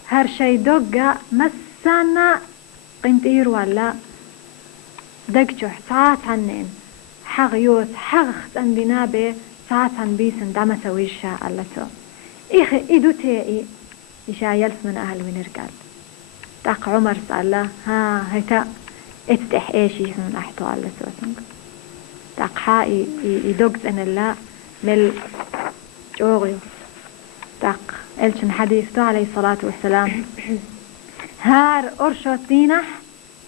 هرشي دوغا مسانا قنطير ولا دقجوح ساعات عنين حغ يوت حغ خطن بنابي ساعات عن بيسن دام سويشا ألا تو إيدو تيئي إشا يلس من أهل ونرقال تاق عمر سأله ها هيتا اتتح ايش يسمون احتو على سوسنك تاق حائي يدوغز ان الله مل جوغيو تاق الشن حديثتو عليه الصلاة والسلام هار ارشوت دينح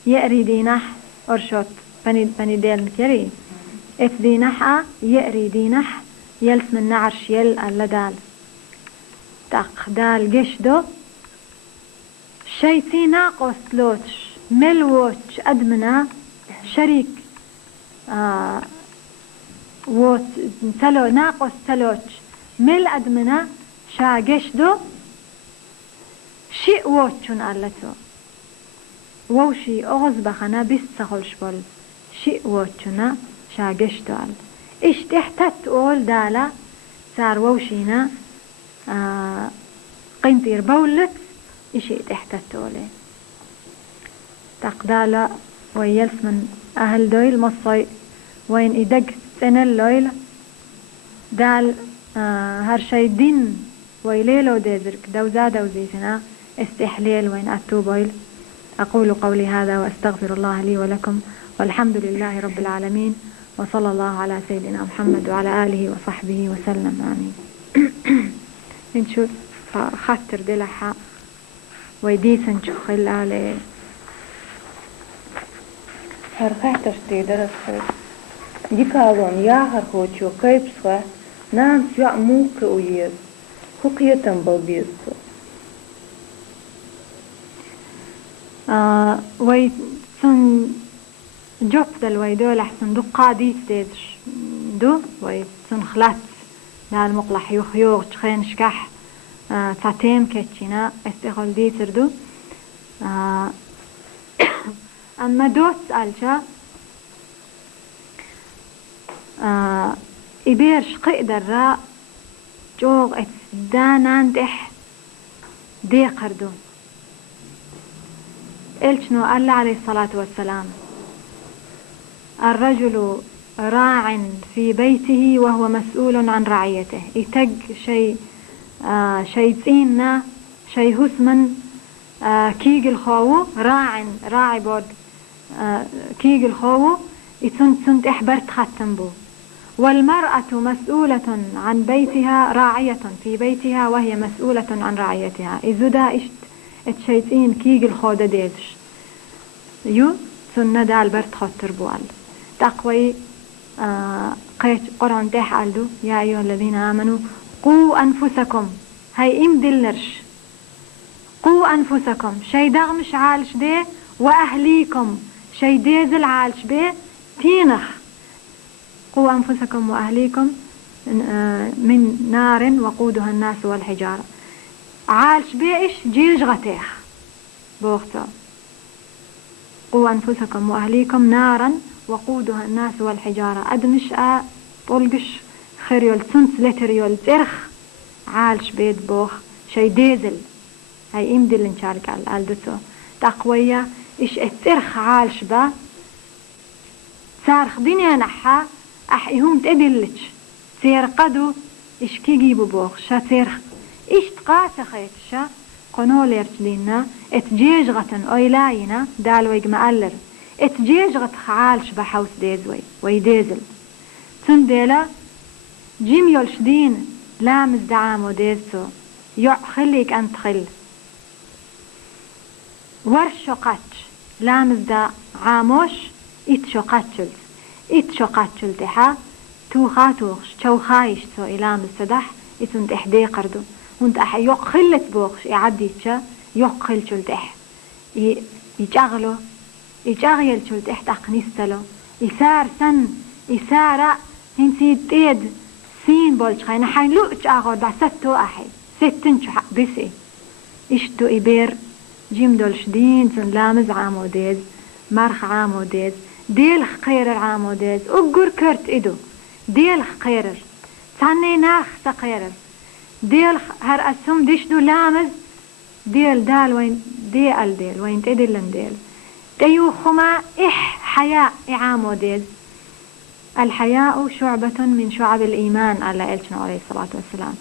يأري دينح ارشوت بني ديل مكيري ات دينح يأري دينح يلس من نعرش يل ألا دال تاق دال قشدو شيتي ناقص لوتش ملوتش أدمنا شريك ووت تلو ناقص تلوتش مل أدمنا شاقش دو شيء ووتشون ألتو ووشي أغز بخنا بيستخلش بول شيء ووتشونا شاقش دو أل إيش تحتت أول دالا صار ووشينا قنطير بولت إشي تحت التولي تقدالا ويلس من أهل دويل مصي وين إدق سنة الليل دال هرشي دين ويليلو ديزرك دوزا دوزيتنا استحليل وين أتوبويل أقول قولي هذا وأستغفر الله لي ولكم والحمد لله رب العالمين وصلى الله على سيدنا محمد وعلى آله وصحبه وسلم آمين نشوف خاطر دلحا ويديسن شخل عليه هرخيتش تيدرس يكالون ياهر خوشو كيبسخه نام سيا موك ويز خوكيتن بالبيزو وي سن جوب دل وي دول احسن دو قاديس ديدش دو وي سن خلات دال مقلح يوخ تخين شكح تاتيم كتشينا استغل ديتر دو أما دوت ألجا إبيرش قيدر را جوغ اتدانان دح دي قردو إلشنو الله عليه الصلاة والسلام الرجل راع في بيته وهو مسؤول عن رعيته يتق شيء تسيننا شيء هسمن كيج الخاو راعي بود كيج الخاو يتسنت إحبرت ختم بو والمرأة مسؤولة عن بيتها راعية في بيتها وهي مسؤولة عن رعيتها إذا دا اتشيتين كيج الخودة ديدش يو سنة دال برت خطر بوال تقوي قيت قرآن تح قالدو يا أيها الذين آمنوا قوا أنفسكم هاي دلنرش قوا أنفسكم شي دغمش عالش دي وأهليكم شي ديزل عالش بي تينخ قوا أنفسكم وأهليكم من نار وقودها الناس والحجارة عالش بي إيش جيج غتيخ بوغتا قوا أنفسكم وأهليكم نارا وقودها الناس والحجارة أدمش طلقش خريول سنس لتريول ترخ عالش بيت بوخ شي ديزل هاي إمدل نشارك على الدسو تقوية إيش الترخ عالش با سارخ دنيا نحا أحيهم تدلش سيرقدو إيش كي جيبو بوخ شا سيرخ إيش تقاسخيت شا قنول يرسلينا اتجيجغتن أويلاينا دالو يجمألر اتجيجغت عالش بحوس ديزوي ويديزل تنديلا جيم يولشدين لامز دعامو ديزو خليك أنت خل ورشقاتش لامز دا عاموش اتشقاتشل تحا توخاتوخش چوخايش سو إلامز سدح اتنت احدي قردو وانت يوق خلت بوخش يعديتشا يوق خلشل تح يجاغيل شل تح تقنيستلو يسار سن يسارع هنسي تيد سين بولش خاينا حين لوش اغور دا ستو احي ستن شو حق بسي اشتو إبير جيم دولش دين سن لامز عاموديز مرخ عاموديز ديل خيرر عاموديز اقر كرت إدو ديل خيرر تاني ناخ تقيرر ديل هر أسهم ديشدو لامز ديل دال وين ديل وين تدلن ديل تيوخما حياء عاموديز الحياء شعبة من شعب الإيمان على إلشنا عليه الصلاة والسلام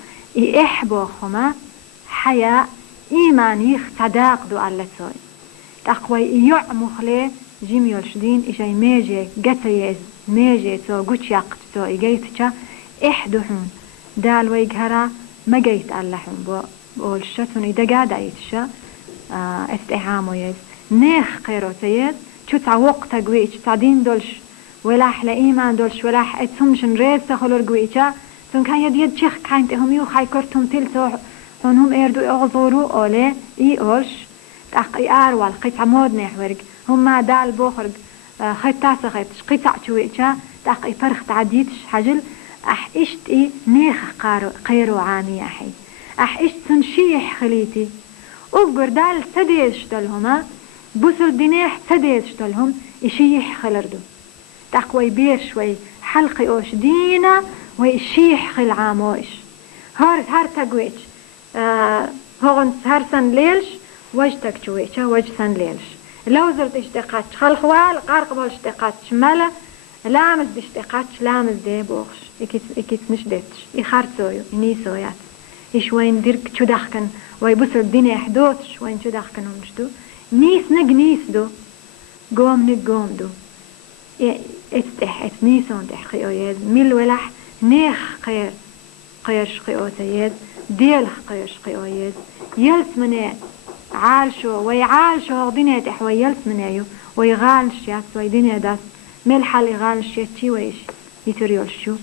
بوخما حياء إيمان يخ صداق دو على سوي تقوي يعمخ لي جيم يولشدين إشي ميجي قتيز ميجي تو قوش يقت تو إيجيتشا إحدوحون دال ويقهرا ما جيت اللحون بولشتون إذا قاعدة يتشا استعامو يز نيخ قيرو تيز شو تعوق تقويش تعدين دولش ولاح لإيمان دولش ولاح اتسمشن ريز تخلور قويشا ثم كان يد شيخ كاينتهم يو خايكرتهم تلتو هنهم اردو اغزورو اولي اولش تاقي اروال قيت عمود نحورق هما دال بوخرق خيت تاسخيتش قيت عشويتشا تاقي فرخ تعديتش حجل اح اشت نيخ قيرو عامي احي اح اشت سنشيح خليتي اقر دال سديش دلهما بوسر دينيح سديش دلهم اشيح خلردو تقوي بير شوي حلقي اوش دينا ويشيح خل عاموش هار تقويش هون هار سن ليلش وجتك شويشة وج سن ليلش لو زرت اشتقاتش خلخوال قارق بول اشتقاتش ملا لامز اشتقاتش لامز دي بوخش اكيت نشدتش يخارتويو ينيسويات ايش وين ديرك شو دخكن ويبصر الدنيا حدوتش وين شو دخكن ومشدو نيس نيس دو قوم نقوم دو اتنيسون تحقي اويز ميل ولح نيخ قيرش قيوتيز ديل قيرش قيويز يلس مني عالشو ويعالشو غديني تحوي يلس منيو ويغال شيات ويدنيا داس ملحل يغال شيتشي ويش يتريول شو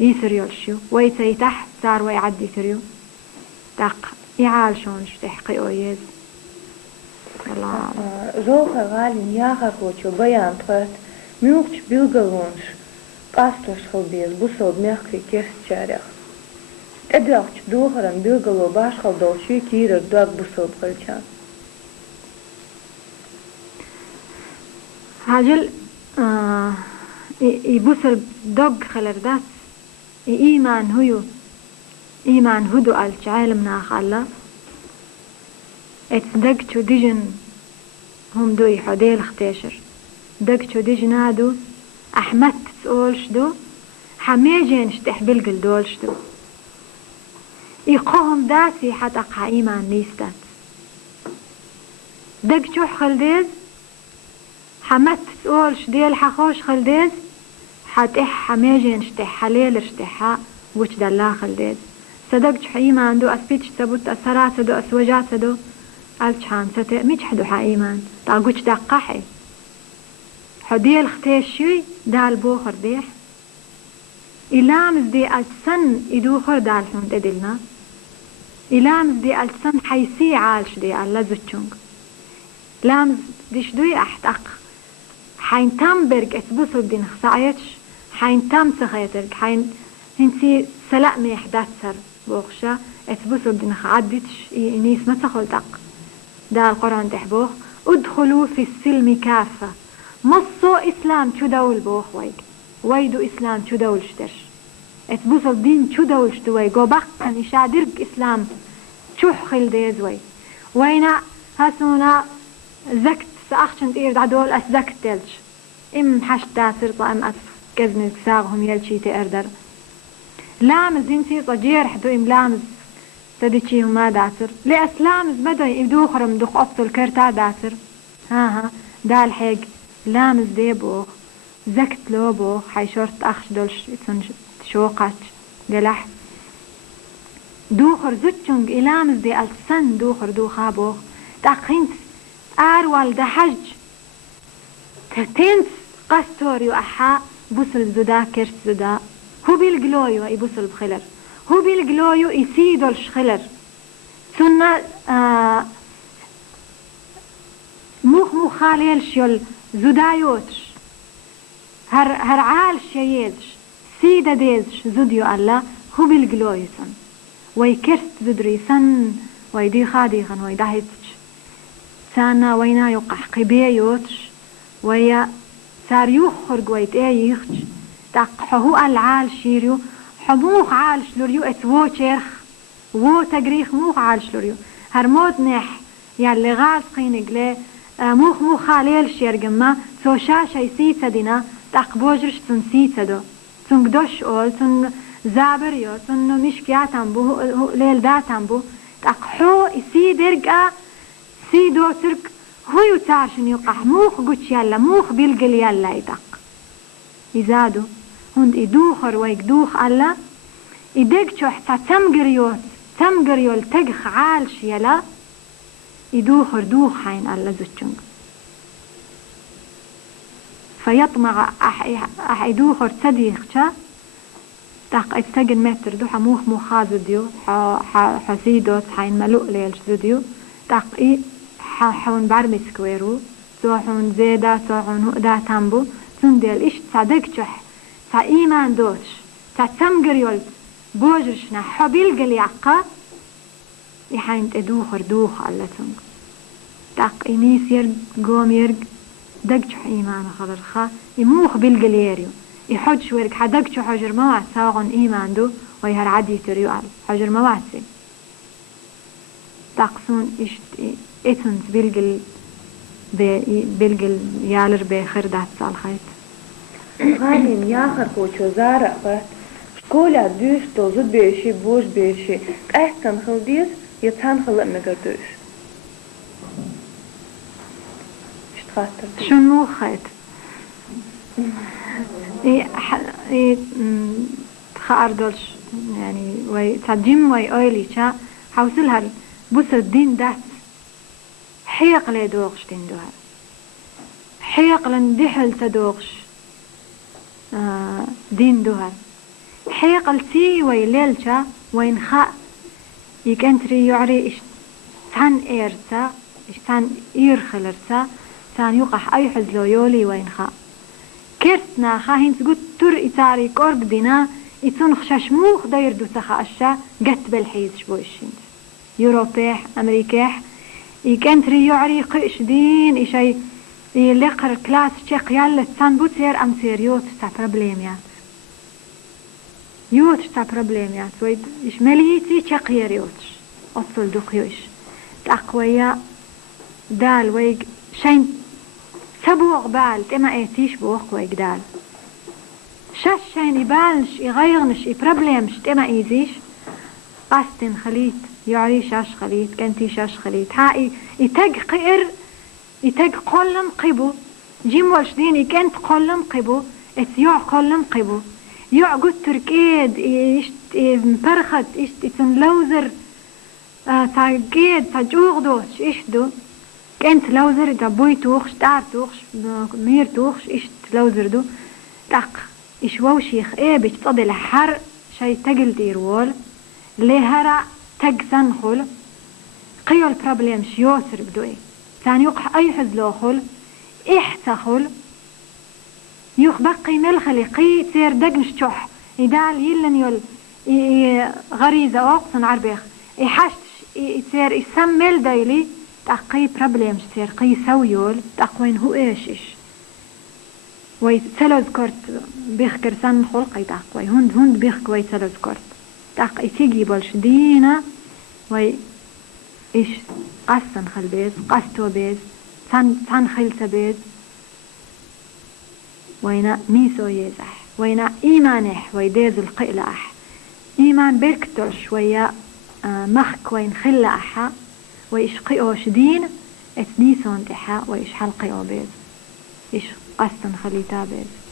يسريول شو ويتيتح صار ويعدي تريو دق يعال شونش تحقي أويز والله روخ غالين ياغر وچو بيان تغت ميوخش بيلغلونش قاستوش خلبيز بوصل ميخكي كيف تشاريخ ادراخش دوخران بيلغلو باش خلدوشي كيرر دوغ بوصل بخلچان هاجل يبوصل دوغ خلردات إيمان هدو العالم ناخ الله اتدق شو ديجن هم دو يحوديل اختاشر دق شو ديجن هادو أحمد تسأولش دو حميجين شتحبل قلدولش دو يقوهم داسي حتى قا إيمان نيستات دق شو خلديز حمد تسأولش ديل حخوش خلديز حتى حميجين شتح حليل شتحا وش دلا خلديز صدقش حيمان دو أسبيتش تبوت أسرات دو أسوجات دو ألشان ستة ميج حدو حايمان تاقوش دقاحي حدي الختاشي دال بوخر ديح إلامز دي السن إدوخر دال حون تدلنا إلامز دي السن حيسي عالش دي الله زوتشونغ لامز ديش دوي أحتق حين تامبرج اتبوصل دين خصايتش حين تام سخيترج حين هنتي سلاء ميحدات سر بوخشا اتبوصل دين خعدتش إنيس ما تخلتق دا القرآن تحبوه ادخلوا في السلم كافة مصو إسلام شو دول بوخ ويدو إسلام شو دول شترش اتبوصل دين شو دول شتوي قو بقى نشادرق إسلام شوح خل ديزوي وينا هاسونا زكت سأخشن تير دعدول أس زكت تلش إم حشت داسر طائم أس كزن ساغهم يلشي تأردر لامز انتي طجير حدو إم لامز تديشيهم ما داسر لأسلامز بدو يبدو خرم دوخ أبطل كرتا داسر ها دال حق لامز دي بوخ زكت لو بوخ حي شورت أخش دولش شوقاتش دلح دوخر زوتشنج إلامز دي السن دوخر دوخا بوخ تاقينت أروال ده حج تنس قستوري وأحا بوصل زدا كرت زدا هو بالقلويو يبوصل بخلر هو بالقلويو يسيدولش خلر سنة موخ خاليلش يول زدايوتش هر عالش ييدش سيدة ديزش زديو الله هو بالقلويو سن ويكرت زدري سن ويدي خاديخن ويدهيتش سانا وينا يقح قبيوتش ويا سار يخرج ويتايخش تقحو العال شيريو حموخ عالش لوريو اتوو تشيرخ وو تقريخ موخ عالش لوريو هرموت نح ياللي غاز قينق لي موخ عليل شيرقما سو شاشا يسيتsa دينا تقبوجرش تن سيتsa دو تن قدوش اول تن زابريو تن مشكياتن بو ليل داتن بو تقحو يسيدرقا سيدو ترك هو يتارشن يقح موخ قوش يلا موخ بيلقل يلا يدق يزادو هند يدوخر ويقدوخ ألا يدق حتى تمقريول تقخ عالش يلا يدوخر دوخ حين ألا زوتشنگ فيطمع أح يدوخر تديخشا تق اتسجن متر دوحا موخ زوديو حسيدوت حين ملوء ليلش زوديو تق اي حون برمي سكويرو سوحون زيدا سوحون هؤدا تنبو تندل إيش تصدق جح إيمان دوش تتمقريول بوجرشنا حبيل قليعقا يحين تدوخر دوخ على تنق تق إنيس يرق قوم يرق دقجح إيمان خضرخا يموخ بالقليريو يحج ورق حدقجح حجر موعد ساغن إيمان دو ويهر عدي تريوال حجر موعد تقصون إيش إتنز بالقل يالر بخير دات صالخيت غالين ياخر كوچو زارع بات شكولا دوش دوزد بيشي بوش بيشي كأهتن خلديز يتان خلق مقردوش اشتخاتر شو مو خيت تخاردولش يعني وي تجيم وي اويلي شا حوصل هر بوصل الدين دات حيق لي دوغش دين دوها حيق لندحل تدوغش دين دوهر حيق السي ويليلشا وين خاء يكنتري يعري إش تان إيرسا إش تان إيرخلرسا تان يقح أي حزلو يولي وين خاء كرتنا خاهين تقول تر إتاري كورق دينا إتون خشاش موخ داير دو سخا أشا قت بالحيز شبوشين يوروبيح أمريكيح يكنتري يعري قيش دين إشي يلقر كلاس شيق يالا تسان بوتير أم سيريوت تا بروبليميات يوت تا بروبليميات ويد إش مليتي شيق يريوتش أصل دوقيوش تأقويا دال ويق شين سبوغ بال تما ايتيش بوغ ويق دال شاش شين يبالش يغيرنش يبروبليمش تما ايزيش قاستن خليت يعري شاش خليت كنتي شاش خليت هاي يتق قئر يتق قلن قبو جيم والشدين يكنت قلن قبو اتيوع قلن قبو يوع قد تركيد مبرخت يتن لوزر تاقيد تاجوغ دوش اشدو كنت لوزر تابوي توخش تار توخش مير توخش اشت لوزر دو تاق اشواو شيخ بيش تصدي لحر شاي تقل ديرول لهرا تقسن خل قيو البروبليم شيوسر بدوي ثاني يقح أي حزلو خل إحسا خل يوخ بقي ملخلي قي تير دقنش تشوح يدال يلن يول غريزة أوقصن عربيخ يحشتش يتير يسمل دايلي تقي بروبليم تير قي سويول تقوين هو إيش ويتسلوز كورت بيخ كرسان خلقي تقوي هند بيخ كوي تسلوز كورت تق يتيجي بولش دينا وي إيش قصن خل بيز قصتو بيز تان خلت بيز وينا ميسو يزح وينا إيمانح ويديز القئلح إيمان بيركتوش ويا مخك وين خلأحا ويش قيوش دين اتنيسون تحا ويش حلقيو بيز إيش قصن خليتا بيز